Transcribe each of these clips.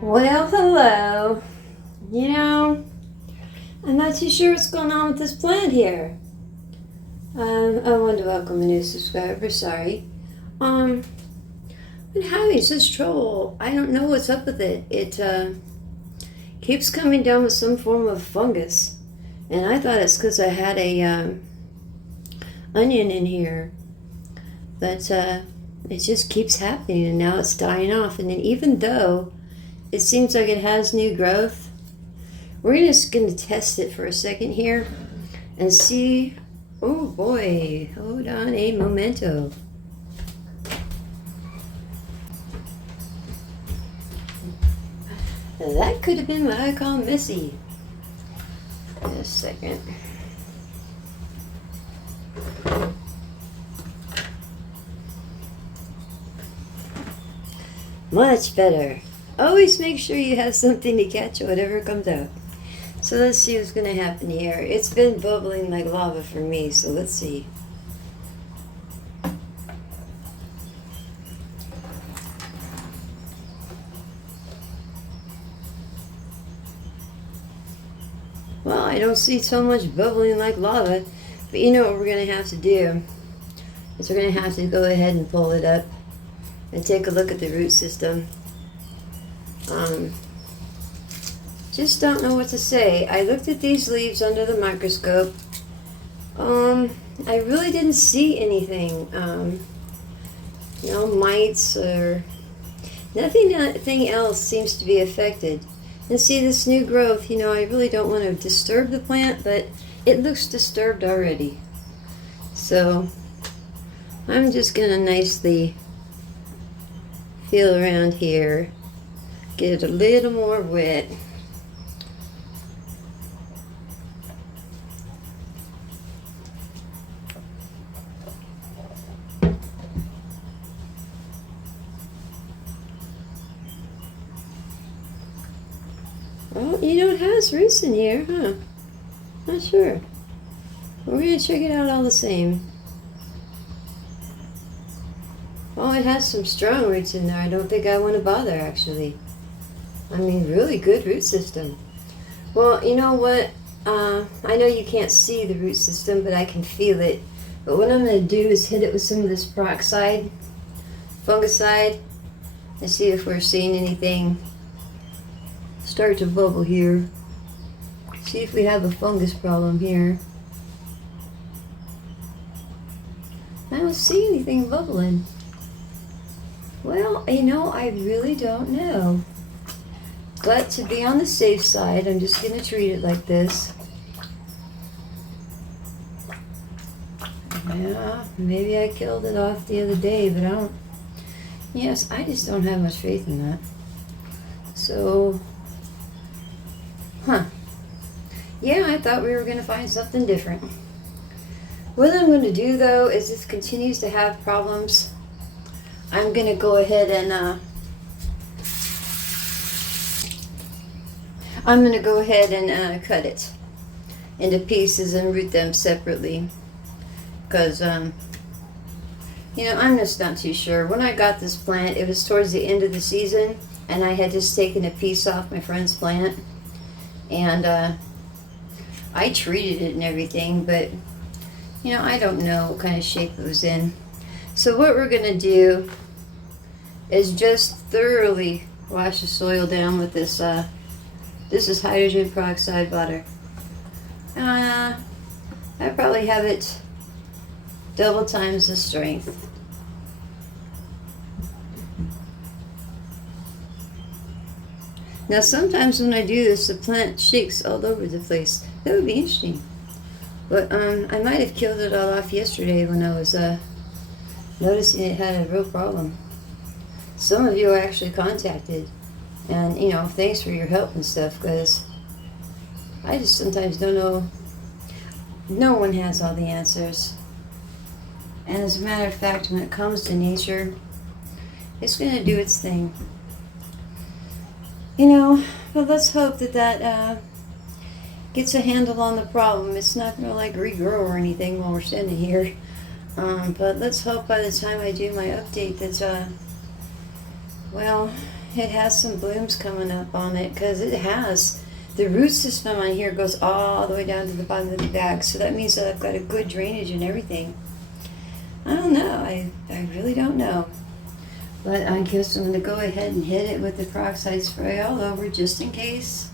Well, hello. I'm not too sure what's going on with this plant here. I wanted to welcome a new subscriber, sorry. Been having such trouble. I don't know what's up with it. It keeps coming down with some form of fungus. And I thought it's because I had a onion in here. But it just keeps happening, and now it's dying off. And then even though it seems like it has new growth, we're just going to test it for a second here and see. Oh boy, hold on a momento. That could have been what I call messy. Just a second. Much better. Always make sure you have something to catch whatever comes out. So let's see what's going to happen here. It's been bubbling like lava for me, so let's see. Well, I don't see so much bubbling like lava, but you know what we're going to have to do is we're going to have to go ahead and pull it up and take a look at the root system. Just don't know what to say. I looked at these leaves under the microscope. I really didn't see anything. No mites or nothing else seems to be affected. And see this new growth, I really don't want to disturb the plant, but it looks disturbed already. So I'm just going to nicely feel around here, get it a little more wet. Oh, it has roots in here, huh? Not sure. We're going to check it out all the same. Oh, it has some strong roots in there. I don't think I want to bother, actually. I mean, really good root system. Well, you know what? I know you can't see the root system, but I can feel it. But what I'm going to do is hit it with some of this peroxide, fungicide, and see if we're seeing anything start to bubble here. See if we have a fungus problem here. I don't see anything bubbling. Well, I really don't know. But to be on the safe side, I'm just going to treat it like this. Yeah, maybe I killed it off the other day, but I just don't have much faith in that. So, yeah, I thought we were going to find something different. What I'm going to do, though, is this continues to have problems. I'm going to go ahead and cut it into pieces and root them separately. Because, I'm just not too sure. When I got this plant, it was towards the end of the season, and I had just taken a piece off my friend's plant. And I treated it and everything, but, I don't know what kind of shape it was in. So what we're going to do is just thoroughly wash the soil down with this, this is hydrogen peroxide water. I probably have it double times the strength. Now sometimes when I do this, the plant shakes all over the place. That would be interesting. But I might have killed it all off yesterday when I was noticing it had a real problem. Some of you are actually contacted, and thanks for your help and stuff, because I just sometimes don't know. No one has all the answers. And as a matter of fact, when it comes to nature, it's going to do its thing. But let's hope that gets a handle on the problem. It's not going to regrow or anything while we're standing here. But let's hope by the time I do my update that, it has some blooms coming up on it, because it has. The root system on here goes all the way down to the bottom of the bag, so that means that I've got a good drainage and everything. I don't know. I really don't know. But I guess I'm going to go ahead and hit it with the peroxide spray all over, just in case.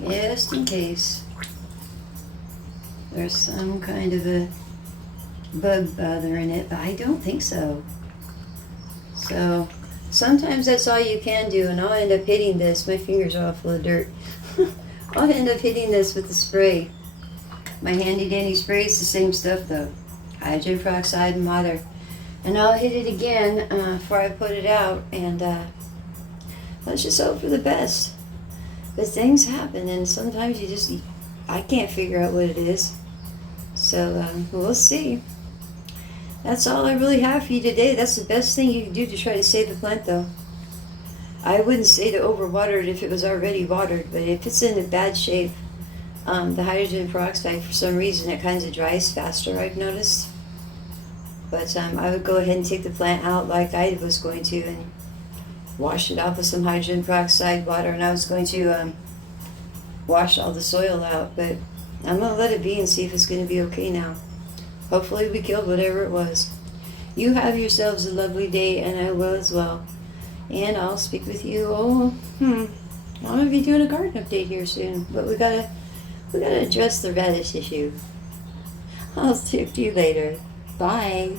Just in case there's some kind of a bug bothering it, but I don't think so. So sometimes that's all you can do, and I'll end up hitting this. My fingers are all full of dirt. I'll end up hitting this with the spray. My handy dandy spray is the same stuff though. Hydrogen peroxide and water. And I'll hit it again before I put it out, and let's just hope for the best. But things happen, and sometimes I can't figure out what it is. So we'll see. That's all I really have for you today. That's the best thing you can do to try to save the plant though. I wouldn't say to overwater it if it was already watered, but if it's in a bad shape, the hydrogen peroxide, for some reason, it kind of dries faster, I've noticed. But I would go ahead and take the plant out like I was going to and wash it off with some hydrogen peroxide water, and I was going to wash all the soil out, but I'm going to let it be and see if it's going to be okay now. Hopefully we killed whatever it was. You have yourselves a lovely day, and I will as well. And I'll speak with you. I'm going to be doing a garden update here soon, but we gotta address the radish issue. I'll speak to you later. Bye.